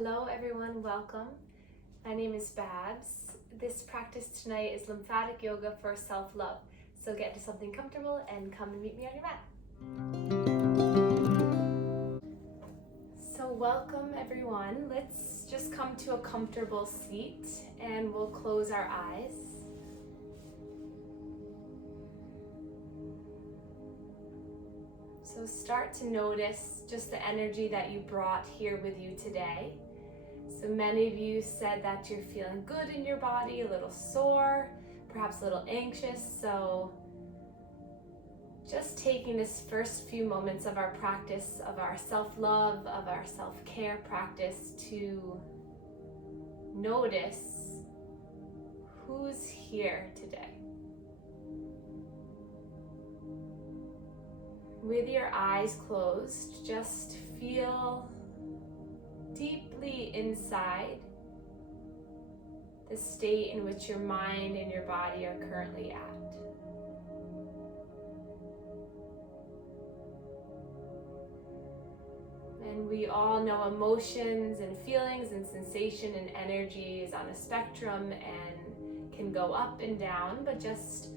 Hello everyone, welcome. My name is Babz. This practice tonight is lymphatic yoga for self-love. So get into something comfortable and come and meet me on your mat. So welcome everyone. Let's just come to a comfortable seat and we'll close our eyes. So start to notice just the energy that you brought here with you today. So many of you said that you're feeling good in your body, a little sore, perhaps a little anxious. So just taking this first few moments of our practice, of our self-love, of our self-care practice to notice who's here today. With your eyes closed, just feel deeply inside the state in which your mind and your body are currently at. And we all know emotions and feelings and sensation and energy is on a spectrum and can go up and down, but just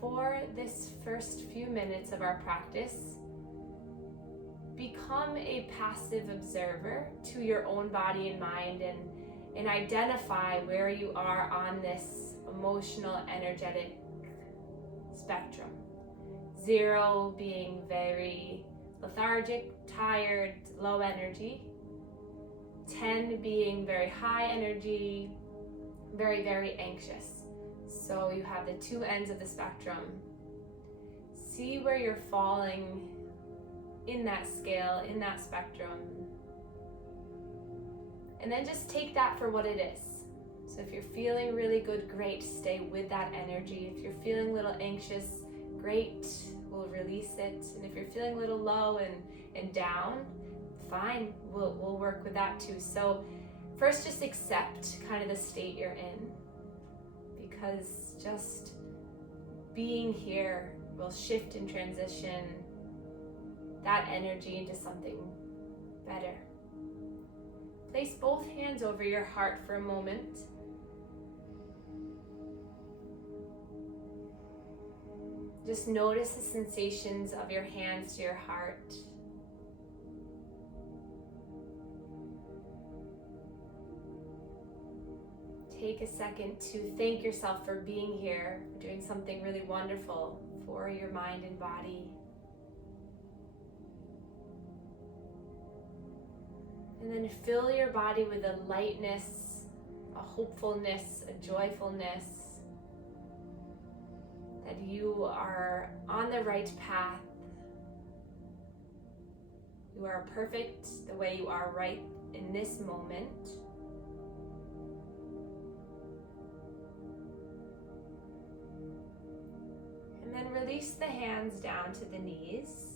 for this first few minutes of our practice, become a passive observer to your own body and mind and identify where you are on this emotional, energetic spectrum. 0 being very lethargic, tired, low energy. 10 being very high energy, very, very anxious. So you have the two ends of the spectrum. See where you're falling in that scale, in that spectrum. And then just take that for what it is. So if you're feeling really good, great, stay with that energy. If you're feeling a little anxious, great, we'll release it. And if you're feeling a little low and down, fine, we'll work with that too. So first just accept kind of the state you're in, because just being here will shift and transition that energy into something better. Place both hands over your heart for a moment. Just notice the sensations of your hands to your heart. Take a second to thank yourself for being here, for doing something really wonderful for your mind and body. And then fill your body with a lightness, a hopefulness, a joyfulness that you are on the right path. You are perfect the way you are right in this moment. And then release the hands down to the knees.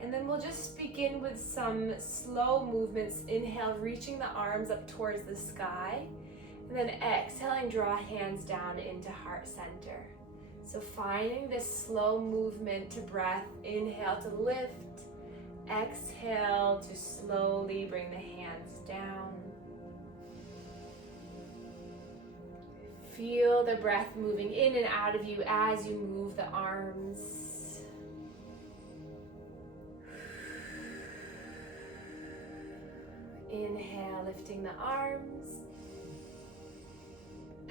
And then we'll just begin with some slow movements. Inhale, reaching the arms up towards the sky. And then exhaling, draw hands down into heart center. So finding this slow movement to breath. Inhale to lift. Exhale to slowly bring the hands down. Feel the breath moving in and out of you as you move the arms. Inhale, lifting the arms.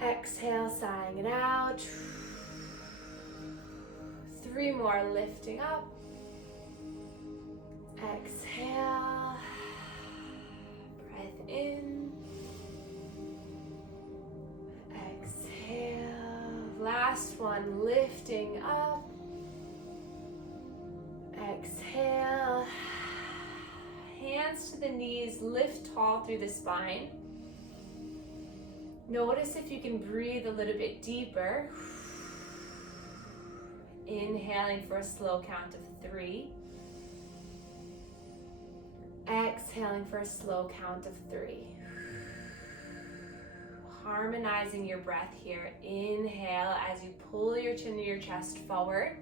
Exhale, sighing it out. 3 more, lifting up. Exhale. Breath in. Last one, lifting up. Exhale. Hands to the knees, lift tall through the spine. Notice if you can breathe a little bit deeper. Inhaling for a slow count of 3. Exhaling for a slow count of 3. Harmonizing your breath here. Inhale as you pull your chin to your chest forward.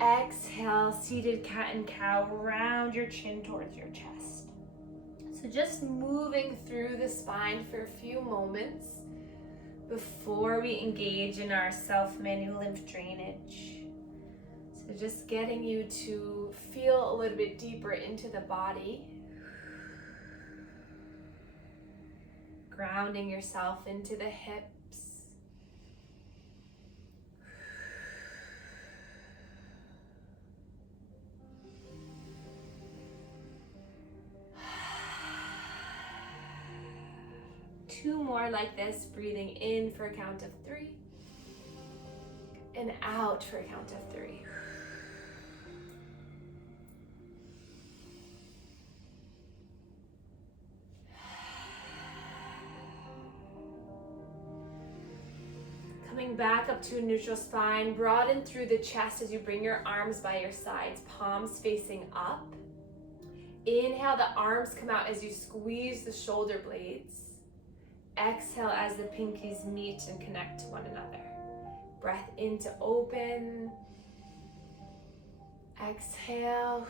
Exhale, seated cat and cow, round your chin towards your chest. So just moving through the spine for a few moments before we engage in our self-manual lymph drainage. So just getting you to feel a little bit deeper into the body. Grounding yourself into the hips. Two more like this, breathing in for a count of 3 and out for a count of 3. Coming back up to a neutral spine, broaden through the chest as you bring your arms by your sides, palms facing up. Inhale, the arms come out as you squeeze the shoulder blades. Exhale as the pinkies meet and connect to one another. Breath in to open. Exhale.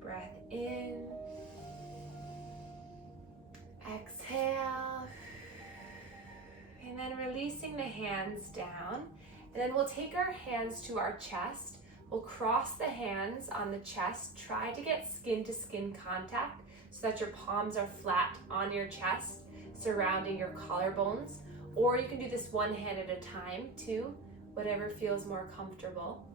Breath in. Exhale. And then releasing the hands down. And then we'll take our hands to our chest. We'll cross the hands on the chest. Try to get skin to skin contact so that your palms are flat on your chest, surrounding your collarbones. Or you can do this one hand at a time too, whatever feels more comfortable.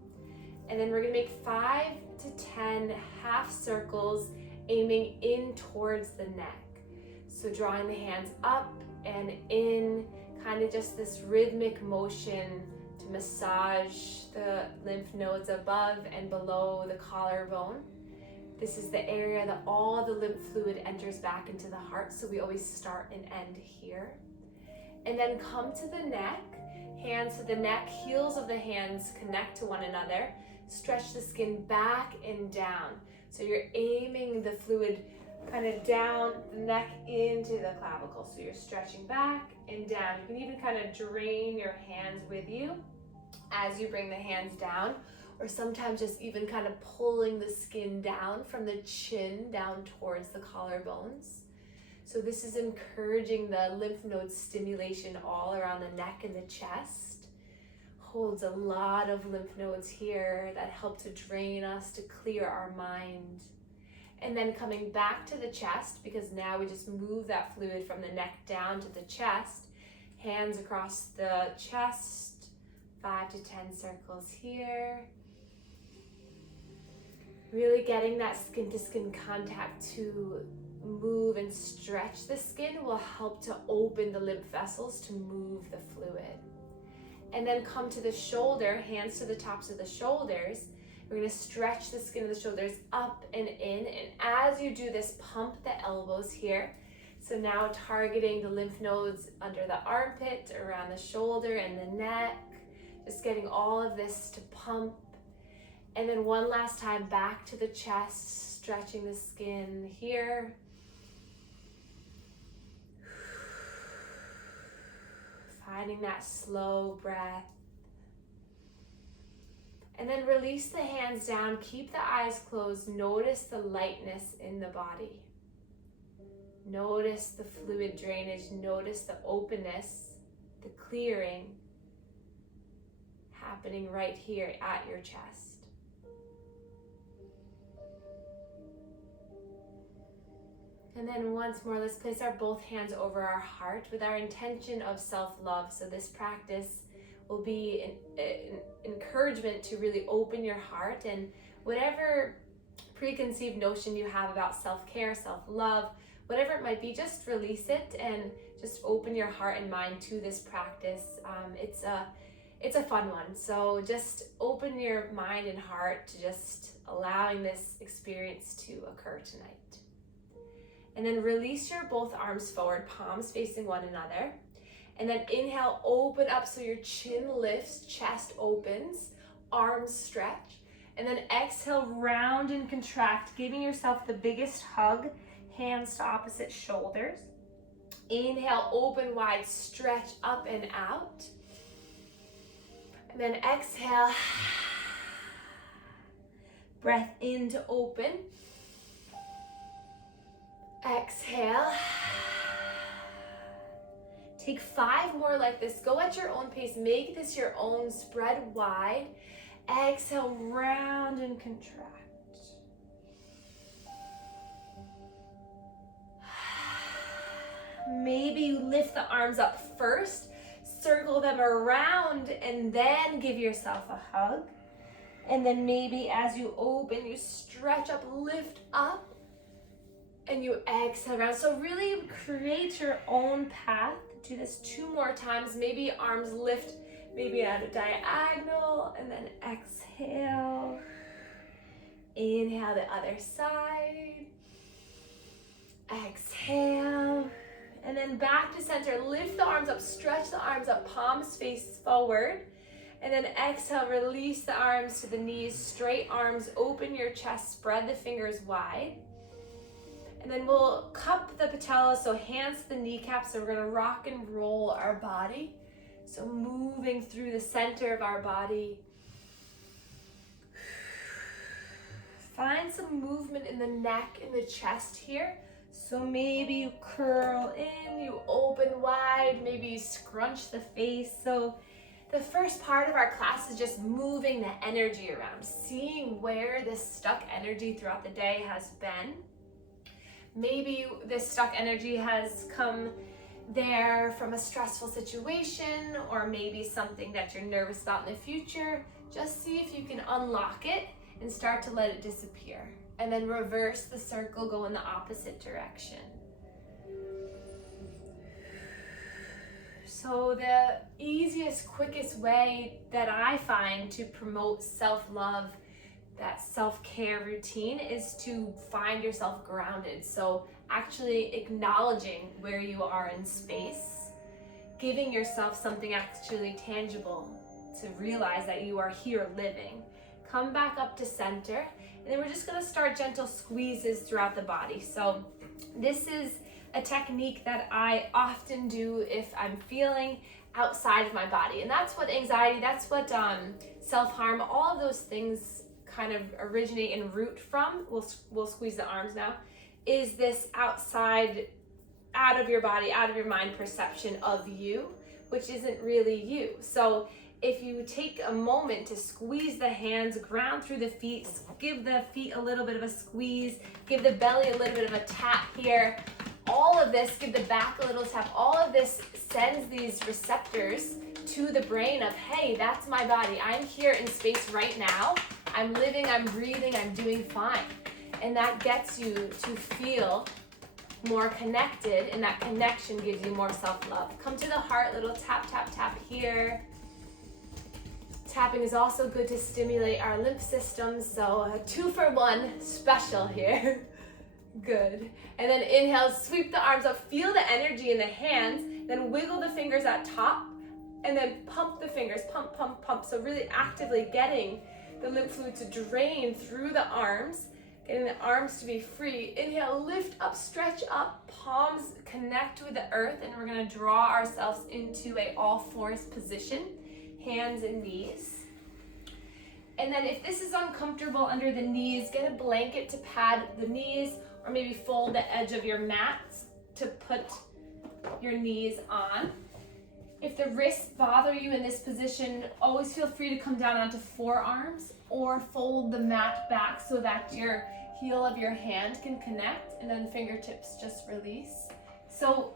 And then we're gonna make 5 to 10 half circles, aiming in towards the neck. So drawing the hands up and in, kind of just this rhythmic motion to massage the lymph nodes above and below the collarbone. This is the area that all the lymph fluid enters back into the heart, so we always start and end here. And then come to the neck, hands to the neck, heels of the hands connect to one another. Stretch the skin back and down. So you're aiming the fluid kind of down the neck into the clavicle. So you're stretching back and down. You can even kind of drain your hands with you as you bring the hands down, or sometimes just even kind of pulling the skin down from the chin down towards the collarbones. So this is encouraging the lymph node stimulation all around the neck and the chest. Holds a lot of lymph nodes here that help to drain us, to clear our mind. And then coming back to the chest, because now we just move that fluid from the neck down to the chest. Hands across the chest, 5 to 10 circles here. Really getting that skin to skin contact to move and stretch the skin will help to open the lymph vessels to move the fluid. And then come to the shoulder, hands to the tops of the shoulders. We're gonna stretch the skin of the shoulders up and in. And as you do this, pump the elbows here. So now targeting the lymph nodes under the armpit, around the shoulder and the neck. Just getting all of this to pump. And then one last time back to the chest, stretching the skin here. Finding that slow breath. And then release the hands down, keep the eyes closed, notice the lightness in the body. Notice the fluid drainage, notice the openness, the clearing happening right here at your chest. And then once more, let's place our both hands over our heart with our intention of self-love. So this practice will be an encouragement to really open your heart, and whatever preconceived notion you have about self-care, self-love, whatever it might be, just release it and just open your heart and mind to this practice. It's a fun one. So just open your mind and heart to just allowing this experience to occur tonight. And then release your both arms forward, palms facing one another. And then inhale, open up so your chin lifts, chest opens, arms stretch. And then exhale, round and contract, giving yourself the biggest hug, hands to opposite shoulders. Inhale, open wide, stretch up and out. And then exhale, breath in to open. Exhale. Take 5 more like this. Go at your own pace. Make this your own. Spread wide. Exhale, round and contract. Maybe you lift the arms up first, circle them around, and then give yourself a hug. And then maybe as you open, you stretch up, lift up, and you exhale around. So really create your own path. Do this 2 more times. Maybe arms lift, maybe at a diagonal, and then exhale. Inhale the other side. Exhale. And then back to center. Lift the arms up, stretch the arms up, palms face forward. And then exhale, release the arms to the knees, straight arms, open your chest, spread the fingers wide. And then we'll cup the patellas, so hands to the kneecaps. So we're gonna rock and roll our body. So moving through the center of our body. Find some movement in the neck and the chest here. So maybe you curl in, you open wide, maybe you scrunch the face. So the first part of our class is just moving the energy around, seeing where this stuck energy throughout the day has been. Maybe this stuck energy has come there from a stressful situation, or maybe something that you're nervous about in the future. Just see if you can unlock it and start to let it disappear. And then reverse the circle, go in the opposite direction. So the easiest, quickest way that I find to promote self-love, that self-care routine, is to find yourself grounded. So actually acknowledging where you are in space, giving yourself something actually tangible to realize that you are here living. Come back up to center, and then we're just gonna start gentle squeezes throughout the body. So this is a technique that I often do if I'm feeling outside of my body. And that's what anxiety, that's what self-harm, all of those things kind of originate and root from. We'll squeeze the arms now. Is this outside, out of your body, out of your mind perception of you, which isn't really you. So if you take a moment to squeeze the hands, ground through the feet, give the feet a little bit of a squeeze, give the belly a little bit of a tap here. All of this, give the back a little tap. All of this sends these receptors to the brain of, hey, that's my body. I'm here in space right now. I'm living, I'm breathing, I'm doing fine. And that gets you to feel more connected, and that connection gives you more self-love. Come to the heart, little tap, tap, tap here. Tapping is also good to stimulate our lymph system, so a 2-for-1 special here. Good. And then inhale, sweep the arms up, feel the energy in the hands, then wiggle the fingers at top, and then pump the fingers, pump, pump, pump. So really actively getting the lymph fluid to drain through the arms, getting the arms to be free. Inhale, lift up, stretch up, palms connect with the earth, and we're gonna draw ourselves into a all-fours position, hands and knees. And then if this is uncomfortable under the knees, get a blanket to pad the knees, or maybe fold the edge of your mat to put your knees on. If the wrists bother you in this position, always feel free to come down onto forearms or fold the mat back so that your heel of your hand can connect, and then fingertips just release. So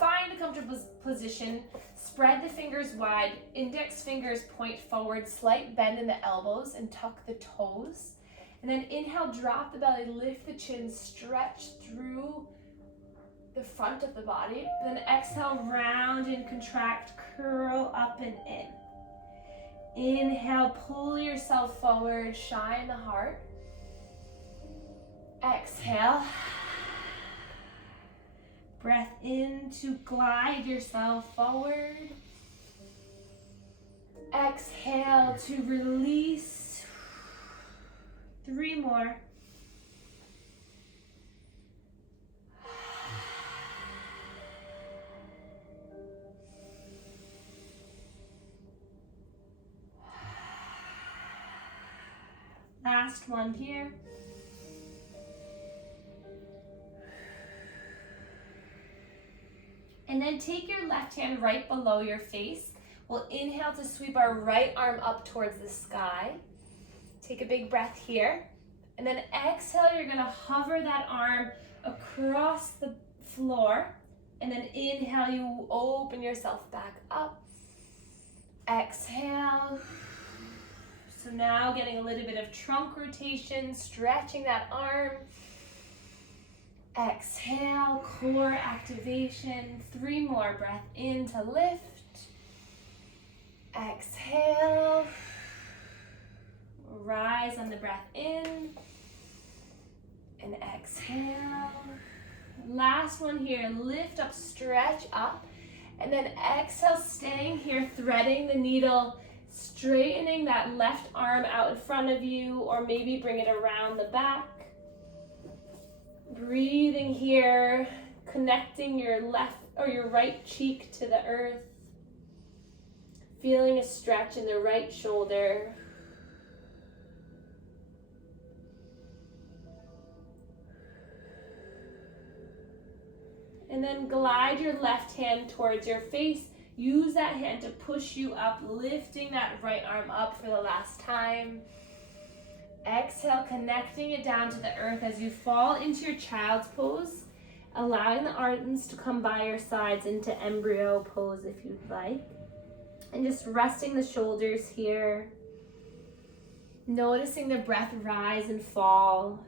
find a comfortable position, spread the fingers wide, index fingers point forward, slight bend in the elbows and tuck the toes. And then inhale, drop the belly, lift the chin, stretch through the front of the body. Then exhale, round and contract, curl up and in. Inhale, pull yourself forward, shine the heart. Exhale. Breath in to glide yourself forward. Exhale to release. 3 more. Last one here. And then take your left hand right below your face. We'll inhale to sweep our right arm up towards the sky. Take a big breath here. And then exhale, you're gonna hover that arm across the floor. And then inhale, you open yourself back up. Exhale. So now getting a little bit of trunk rotation, stretching that arm. Exhale, core activation. 3 more, breath in to lift. Exhale. Rise on the breath in. And exhale. Last one here, lift up, stretch up. And then exhale, staying here, threading the needle, straightening that left arm out in front of you, or maybe bring it around the back. Breathing here, connecting your left or your right cheek to the earth. Feeling a stretch in the right shoulder. And then glide your left hand towards your face. Use that hand to push you up, lifting that right arm up for the last time. Exhale, connecting it down to the earth as you fall into your child's pose, allowing the arms to come by your sides into embryo pose if you'd like. And just resting the shoulders here. Noticing the breath rise and fall.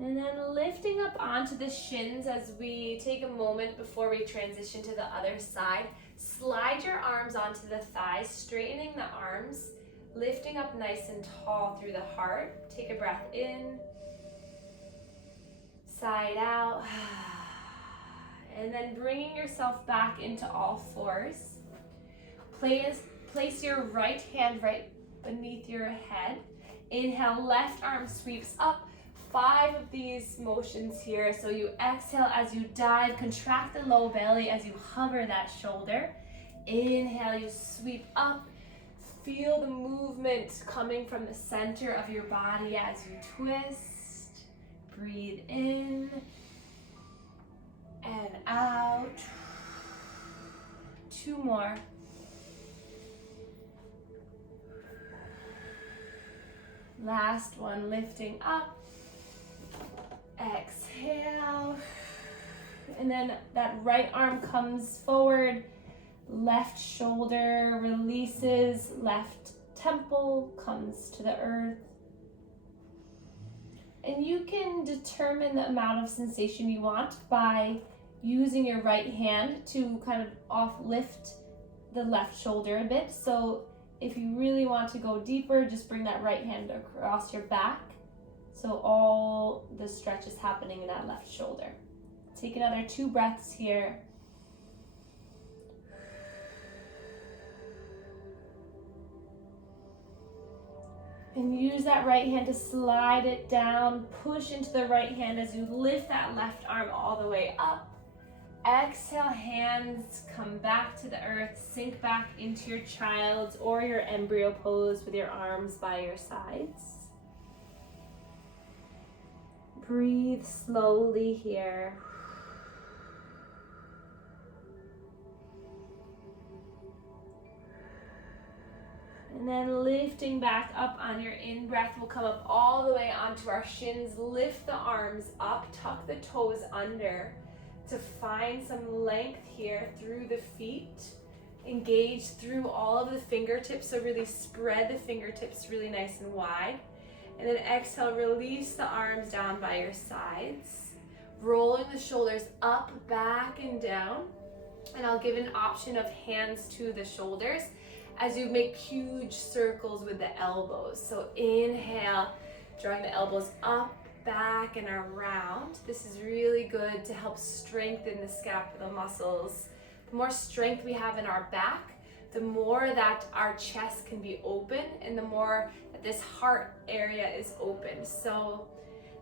And then lifting up onto the shins as we take a moment before we transition to the other side. Slide your arms onto the thighs, straightening the arms, lifting up nice and tall through the heart. Take a breath in, side out, and then bringing yourself back into all fours. Place your right hand right beneath your head. Inhale, left arm sweeps up. 5 of these motions here. So you exhale as you dive, contract the low belly as you hover that shoulder. Inhale, you sweep up. Feel the movement coming from the center of your body as you twist. Breathe in and out. 2 more. Last one, lifting up. Exhale, and then that right arm comes forward, left shoulder releases, left temple comes to the earth. And you can determine the amount of sensation you want by using your right hand to kind of lift the left shoulder a bit. So if you really want to go deeper, just bring that right hand across your back. So all the stretch is happening in that left shoulder. Take another 2 breaths here. And use that right hand to slide it down. Push into the right hand as you lift that left arm all the way up. Exhale, hands come back to the earth. Sink back into your child's or your embryo pose with your arms by your sides. Breathe slowly here. And then lifting back up on your in-breath, we'll come up all the way onto our shins. Lift the arms up, tuck the toes under to find some length here through the feet. Engage through all of the fingertips, so really spread the fingertips really nice and wide. And then exhale, release the arms down by your sides. Rolling the shoulders up, back, and down. And I'll give an option of hands to the shoulders as you make huge circles with the elbows. So inhale, drawing the elbows up, back, and around. This is really good to help strengthen the scapular muscles. The more strength we have in our back, the more that our chest can be open and the more that this heart area is open. So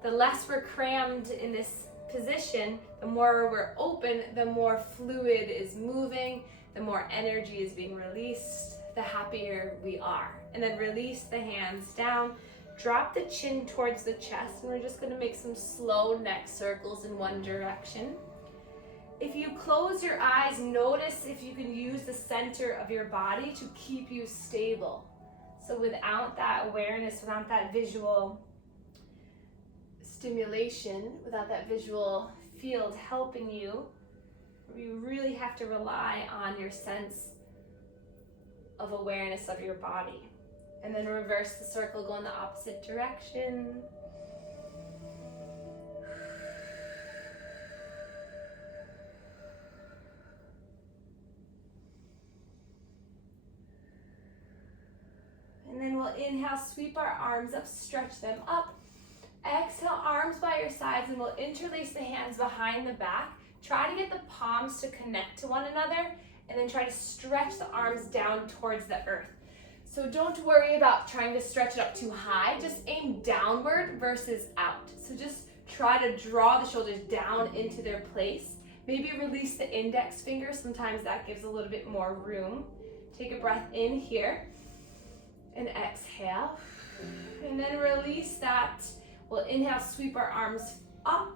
the less we're crammed in this position, the more we're open, the more fluid is moving, the more energy is being released, the happier we are. And then release the hands down, drop the chin towards the chest, and we're just gonna make some slow neck circles in one direction. If you close your eyes, notice if you can use the center of your body to keep you stable. So without that awareness, without that visual stimulation, without that visual field helping you, you really have to rely on your sense of awareness of your body. And then reverse the circle, go in the opposite direction. And then we'll inhale, sweep our arms up, stretch them up. Exhale, arms by your sides, and we'll interlace the hands behind the back. Try to get the palms to connect to one another, and then try to stretch the arms down towards the earth. So don't worry about trying to stretch it up too high, just aim downward versus out. So just try to draw the shoulders down into their place. Maybe release the index finger, sometimes that gives a little bit more room. Take a breath in here, and exhale. And then release that. We'll inhale, sweep our arms up.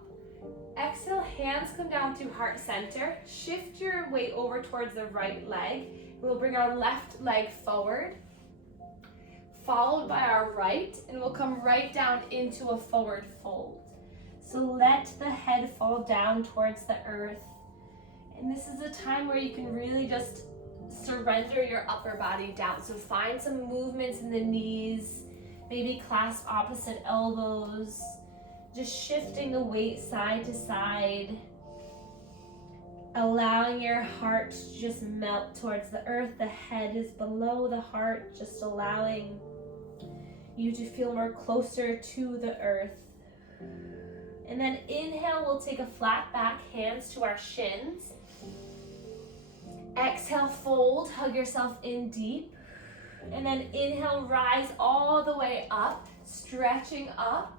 Exhale, hands come down through heart center. Shift your weight over towards the right leg. We'll bring our left leg forward, followed by our right, and we'll come right down into a forward fold. So let the head fall down towards the earth. And this is a time where you can really just surrender your upper body down. So find some movements in the knees, maybe clasp opposite elbows, just shifting the weight side to side, allowing your heart to just melt towards the earth. The head is below the heart, just allowing you to feel more closer to the earth. And then inhale, we'll take a flat back, hands to our shins. Exhale, fold, hug yourself in deep. And then inhale, rise all the way up, stretching up.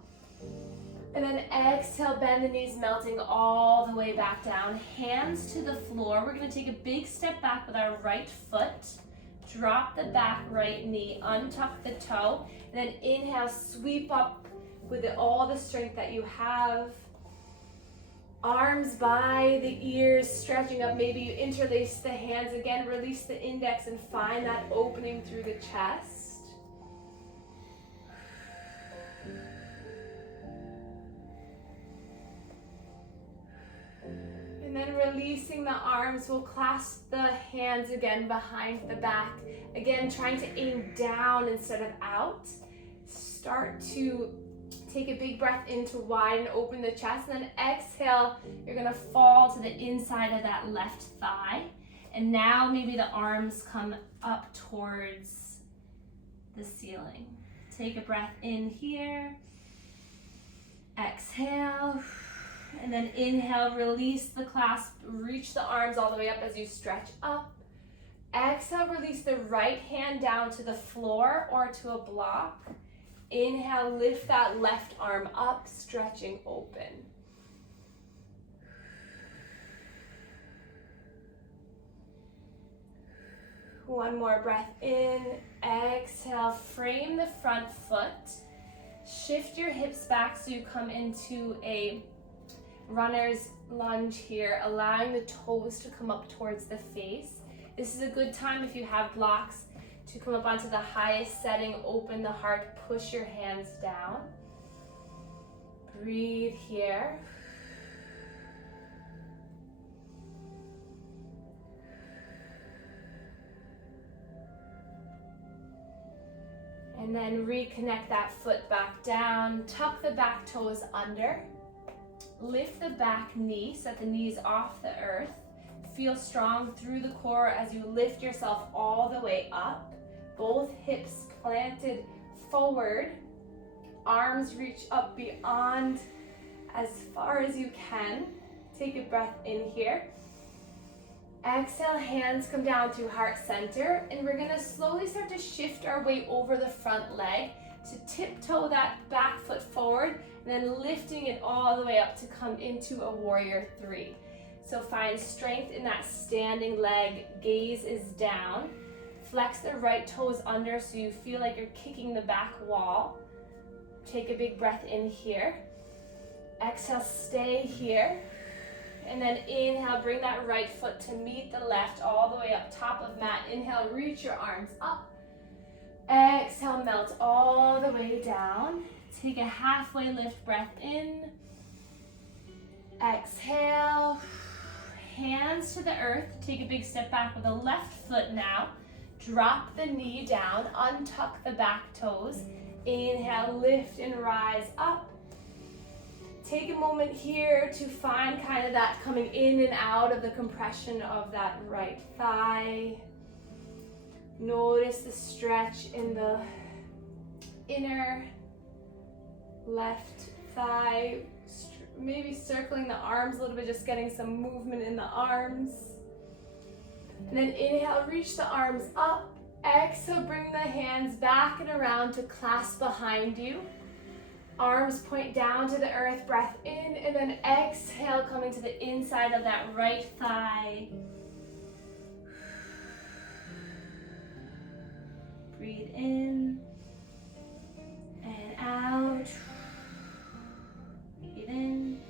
And then exhale, bend the knees, melting all the way back down. Hands to the floor. We're gonna take a big step back with our right foot. Drop the back right knee, untuck the toe. And then inhale, sweep up with all the strength that you have. Arms by the ears, stretching up. Maybe you interlace the hands again, release the index and find that opening through the chest. And then releasing the arms, we'll clasp the hands again behind the back. Again, trying to aim down instead of out. Start to take a big breath in to widen, open the chest, and then exhale, you're gonna fall to the inside of that left thigh. And now maybe the arms come up towards the ceiling. Take a breath in here. Exhale. And then inhale, release the clasp, reach the arms all the way up as you stretch up. Exhale, release the right hand down to the floor or to a block. Inhale, lift that left arm up, stretching open. One more breath in. Exhale, frame the front foot. Shift your hips back so you come into a runner's lunge here, allowing the toes to come up towards the face. This is a good time if you have blocks to come up onto the highest setting, open the heart, push your hands down. Breathe here. And then reconnect that foot back down, tuck the back toes under, lift the back knee, set the knees off the earth. Feel strong through the core as you lift yourself all the way up. Both hips planted forward. Arms reach up beyond as far as you can. Take a breath in here. Exhale, hands come down through heart center. And we're gonna slowly start to shift our weight over the front leg to tiptoe that back foot forward and then lifting it all the way up to come into a warrior three. So find strength in that standing leg, gaze is down. Flex the right toes under so you feel like you're kicking the back wall. Take a big breath in here. Exhale, stay here. And then inhale, bring that right foot to meet the left all the way up top of mat. Inhale, reach your arms up. Exhale, melt all the way down. Take a halfway lift breath in. Exhale. Hands to the earth. Take a big step back with the left foot now. Drop the knee down. Untuck the back toes. Inhale, lift and rise up. Take a moment here to find kind of that coming in and out of the compression of that right thigh. Notice the stretch in the inner left thigh. Maybe circling the arms a little bit, just getting some movement in the arms. And then inhale, reach the arms up. Exhale, bring the hands back and around to clasp behind you. Arms point down to the earth, breath in, and then exhale, coming to the inside of that right thigh. Breathe in and out. Breathe in.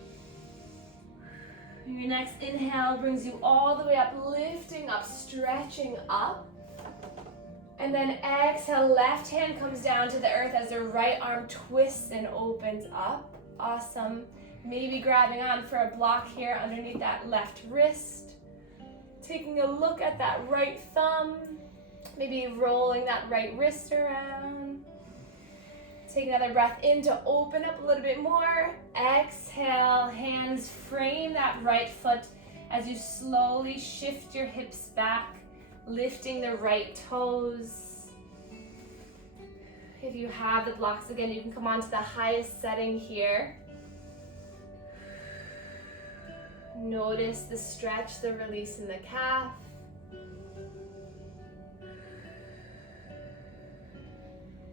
Your next inhale brings you all the way up, lifting up, stretching up. And then exhale, left hand comes down to the earth as the right arm twists and opens up. Awesome. Maybe grabbing on for a block here underneath that left wrist. Taking a look at that right thumb. Maybe rolling that right wrist around. Take another breath in to open up a little bit more. Exhale, hands frame that right foot as you slowly shift your hips back. Lifting the right toes. If you have the blocks again, you can come on to the highest setting here. Notice the stretch, the release in the calf.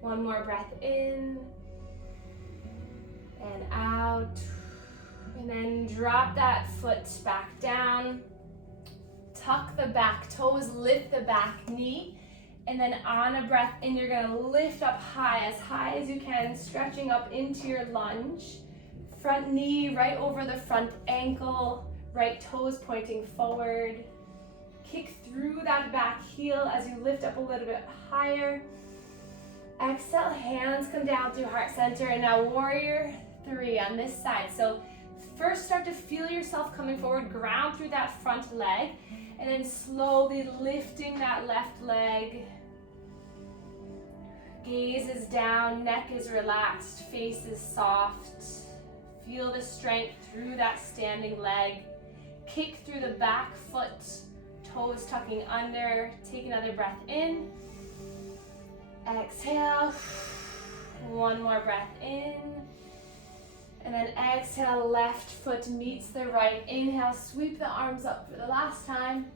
One more breath in and out. And then drop that foot back down. Tuck the back toes, lift the back knee, and then on a breath in, you're gonna lift up high as you can, stretching up into your lunge. Front knee right over the front ankle, right toes pointing forward. Kick through that back heel as you lift up a little bit higher. Exhale, hands come down through heart center, and now warrior three on this side. So first start to feel yourself coming forward, ground through that front leg. And then slowly lifting that left leg. Gaze is down, neck is relaxed, face is soft. Feel the strength through that standing leg. Kick through the back foot, toes tucking under. Take another breath in. Exhale. One more breath in. And then exhale, left foot meets the right. Inhale, sweep the arms up for the last time.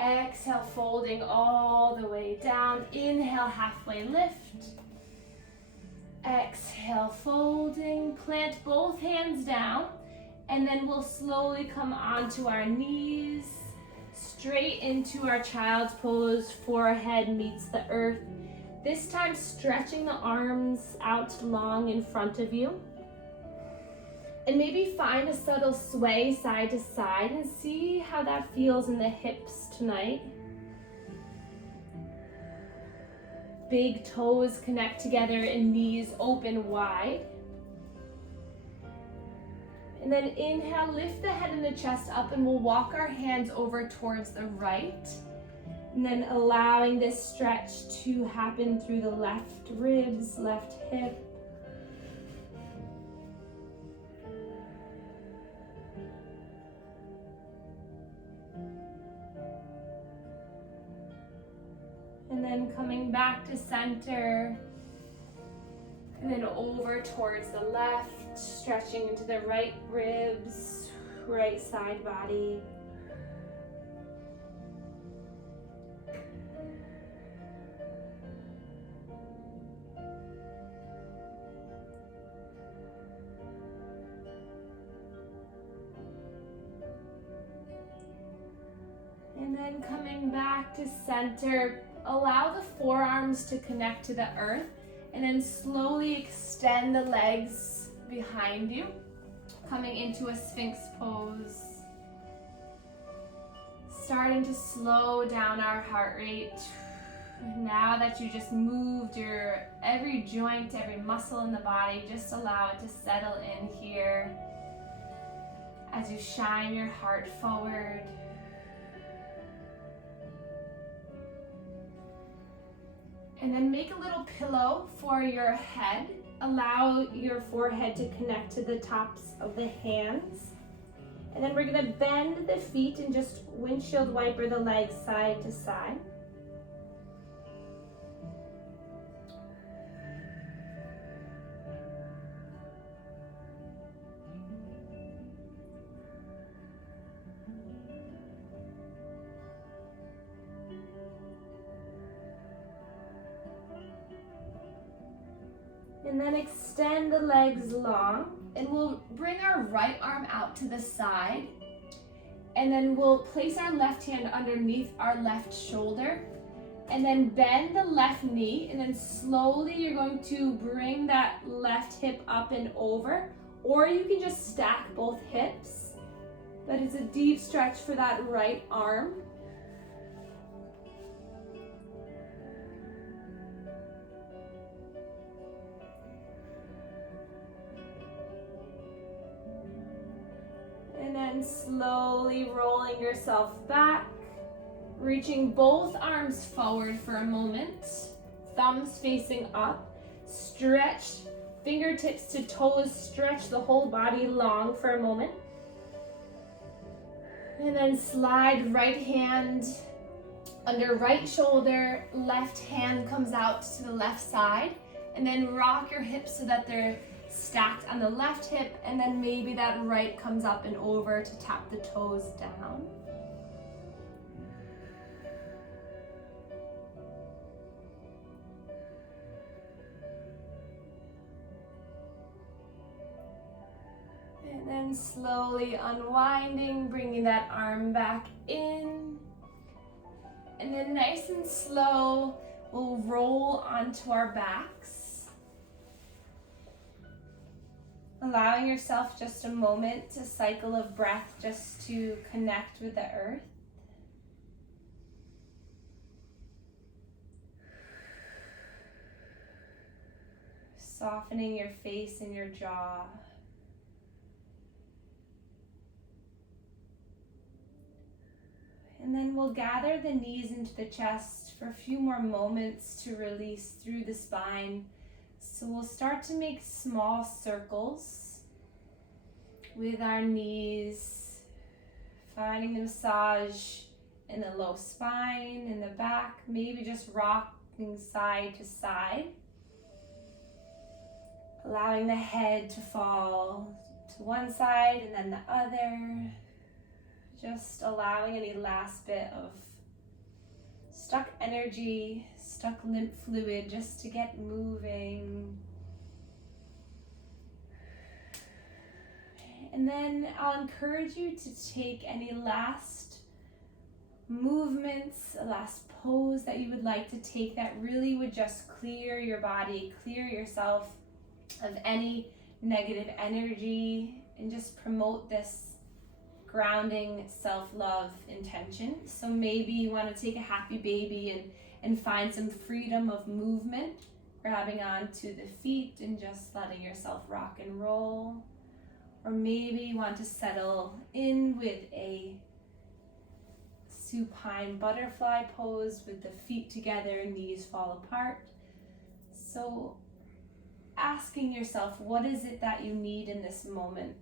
Exhale, folding all the way down. Inhale, halfway lift. Exhale, folding. Plant both hands down. And then we'll slowly come onto our knees. Straight into our child's pose. Forehead meets the earth. This time, stretching the arms out long in front of you. And maybe find a subtle sway side to side and see how that feels in the hips tonight. Big toes connect together and knees open wide. And then inhale, lift the head and the chest up, and we'll walk our hands over towards the right. And then allowing this stretch to happen through the left ribs, left hip. And then coming back to center, and then over towards the left, stretching into the right ribs, right side body. then coming back to center, allow the forearms to connect to the earth, and then slowly extend the legs behind you, coming into a Sphinx pose. Starting to slow down our heart rate. Now that you just moved your every joint, every muscle in the body, just allow it to settle in here as you shine your heart forward. And then make a little pillow for your head. Allow your forehead to connect to the tops of the hands. And then we're gonna bend the feet and just windshield wiper the legs side to side. And then extend the legs long, and we'll bring our right arm out to the side, and then we'll place our left hand underneath our left shoulder, and then bend the left knee, and then slowly you're going to bring that left hip up and over, or you can just stack both hips, but it's a deep stretch for that right arm. And then slowly rolling yourself back, reaching both arms forward for a moment, thumbs facing up, stretch fingertips to toes, stretch the whole body long for a moment. And then slide right hand under right shoulder, left hand comes out to the left side, and then rock your hips so that they're stacked on the left hip, and then maybe that right comes up and over to tap the toes down. And then slowly unwinding, bringing that arm back in. And then nice and slow, we'll roll onto our backs. Allowing yourself just a moment to cycle of breath just to connect with the earth. Softening your face and your jaw. And then we'll gather the knees into the chest for a few more moments to release through the spine. So we'll start to make small circles with our knees, finding the massage in the low spine, in the back, maybe just rocking side to side. Allowing the head to fall to one side and then the other. Just allowing any last bit of stuck energy, stuck lymph fluid just to get moving. And then I'll encourage you to take any last movements, a last pose that you would like to take that really would just clear your body, clear yourself of any negative energy, and just promote this grounding self-love intention. So maybe you want to take a happy baby and find some freedom of movement, grabbing onto the feet and just letting yourself rock and roll. Or maybe you want to settle in with a supine butterfly pose with the feet together and knees fall apart. So asking yourself, what is it that you need in this moment?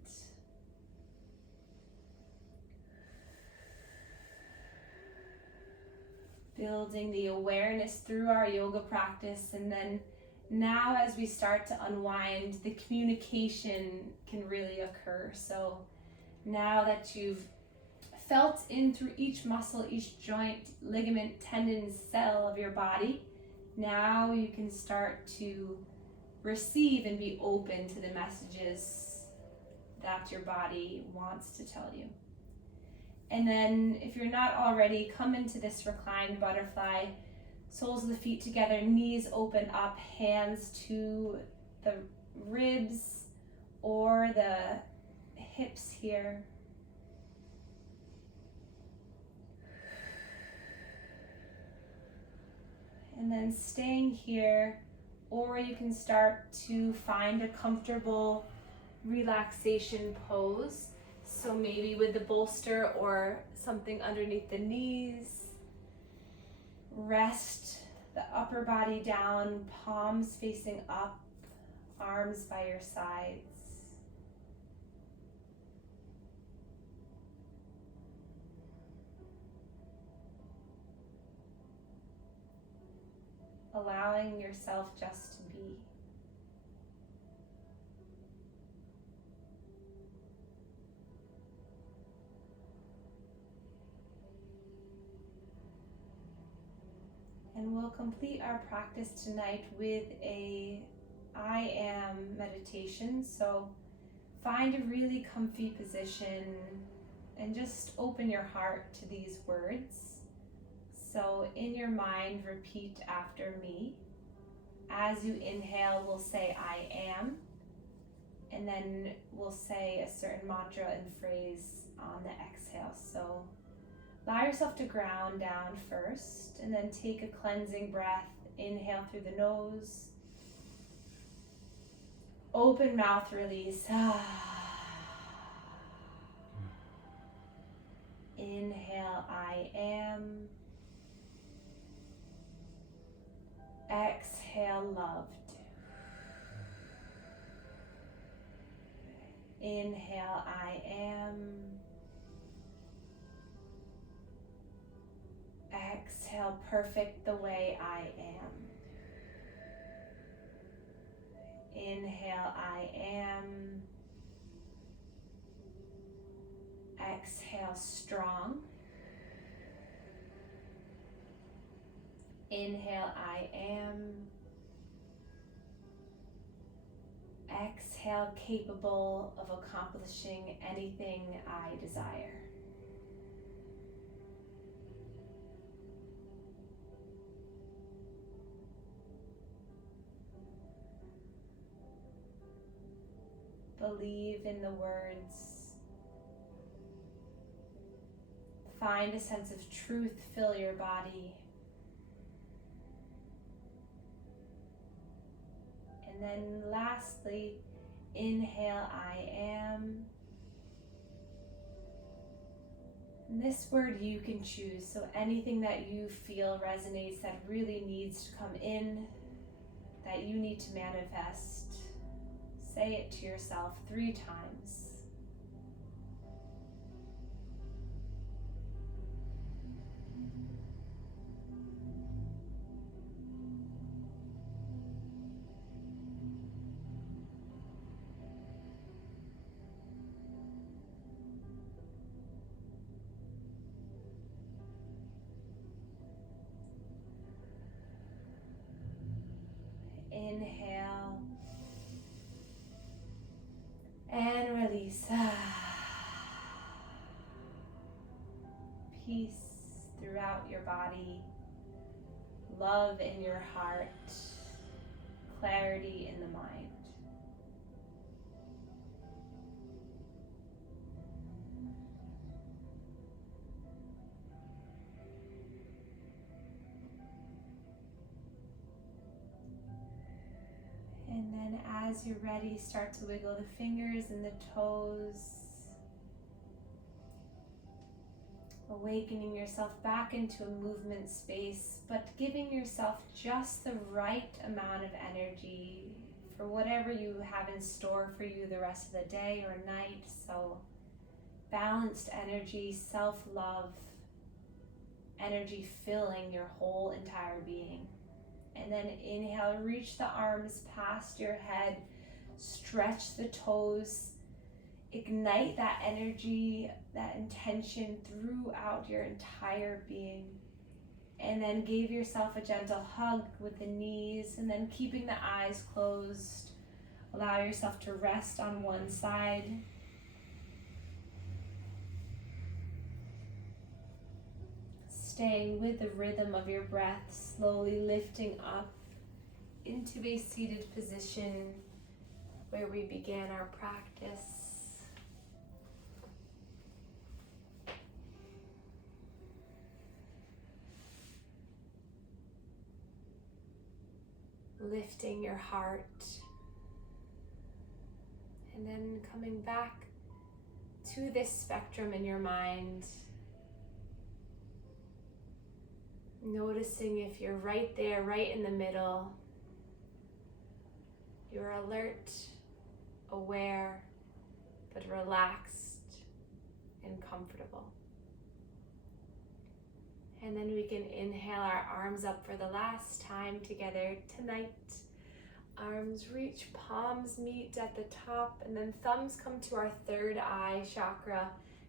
Building the awareness through our yoga practice, and then now as we start to unwind, the communication can really occur. So now that you've felt in through each muscle, each joint, ligament, tendon, cell of your body, now you can start to receive and be open to the messages that your body wants to tell you. And then if you're not already, come into this reclined butterfly. Soles of the feet together, knees open up, hands to the ribs or the hips here. And then staying here, or you can start to find a comfortable relaxation pose. So maybe with the bolster or something underneath the knees. Rest the upper body down, palms facing up, arms by your sides. Allowing yourself just to be. And we'll complete our practice tonight with a I am meditation. So find a really comfy position and just open your heart to these words. So in your mind, repeat after me. As you inhale, we'll say I am, and then we'll say a certain mantra and phrase on the exhale. So allow yourself to ground down first, and then take a cleansing breath. Inhale through the nose. Open mouth, release. Inhale, I am. Exhale, loved. Inhale, I am. Exhale, perfect the way I am. Inhale, I am. Exhale, strong. Inhale, I am. Exhale, capable of accomplishing anything I desire. Believe in the words. Find a sense of truth fill your body. And then lastly, inhale, I am. And this word you can choose, so anything that you feel resonates, that really needs to come in, that you need to manifest, say it to yourself 3 times. Inhale and release. Peace throughout your body, love in your heart, clarity in the mind. And then as you're ready, start to wiggle the fingers and the toes, awakening yourself back into a movement space, but giving yourself just the right amount of energy for whatever you have in store for you the rest of the day or night. So balanced energy, self-love, energy filling your whole entire being. And then inhale, reach the arms past your head, stretch the toes, ignite that energy, that intention throughout your entire being. And then give yourself a gentle hug with the knees, and then keeping the eyes closed, allow yourself to rest on one side. staying with the rhythm of your breath, slowly lifting up into a seated position where we began our practice. Lifting your heart, and then coming back to this spectrum in your mind. Noticing if you're right there, right in the middle. You're alert, aware, but relaxed and comfortable. And then we can inhale our arms up for the last time together tonight. Arms reach, palms meet at the top, and then thumbs come to our third eye chakra,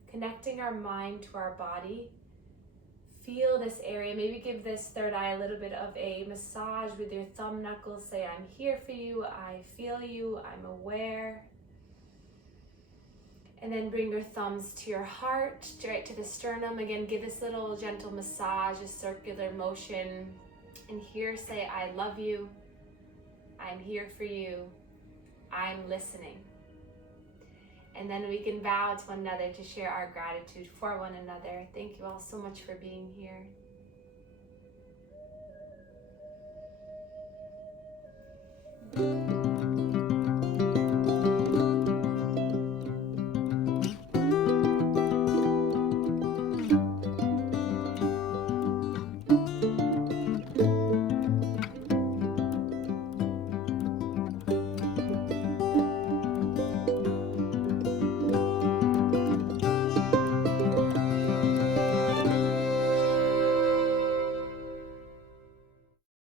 connecting our mind to our body. Feel this area. Maybe give this third eye a little bit of a massage with your thumb knuckles. Say, I'm here for you, I feel you, I'm aware. And then bring your thumbs to your heart, straight to the sternum. Again, give this little gentle massage, a circular motion. And here say, I love you, I'm here for you, I'm listening. And then we can bow to one another to share our gratitude for one another. Thank you all so much for being here.